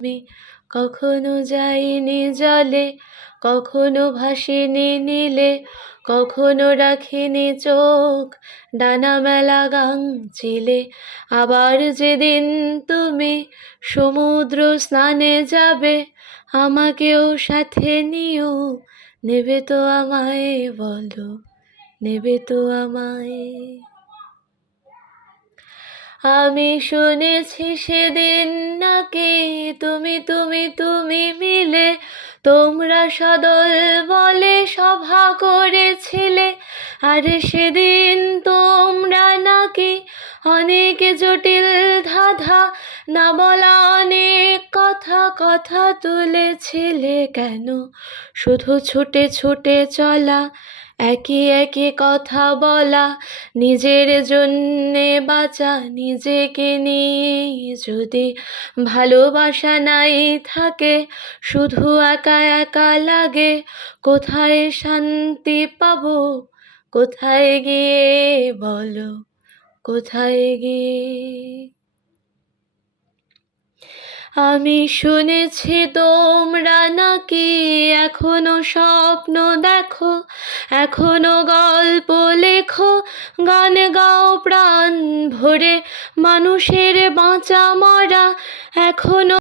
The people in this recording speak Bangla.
আমি কখনো যাইনি জলে, কখনো ভাসিনি নীলে, কখনো রাখিনি চোখ ডানা মেলা গাঙচিলে। আবার যেদিন তুমি সমুদ্র স্নানে যাবে, আমাকেও সাথে নিও, নেবে তো আমায় বলো, নেবে তো আমায়? আমি শুনেছি সেদিন নাকি তুমি মিলে তোমরা সদল বলে সভা করেছিলে। আর সেদিন তোমরা নাকি অনেক জটিল ধাঁধা, না বলা অনেক কথা কথা তুলেছিলে। কেন শুধু ছুটে ছুটে চলা, একই একই কথা বলা, নিজের জন্যে বাঁচা, নিজেকে নিয়ে যদি ভালোবাসা নাই থাকে, শুধু একা একা লাগে। কোথায় শান্তি পাবো, কোথায় গিয়ে বলো, কোথায় গিয়ে? আমি শুনেছি তোমরা নাকি এখনো স্বপ্ন দেখো, এখনো গল্প লেখো, গান গাও প্রাণ ভরে, মানুষের বাঁচা মরা এখনো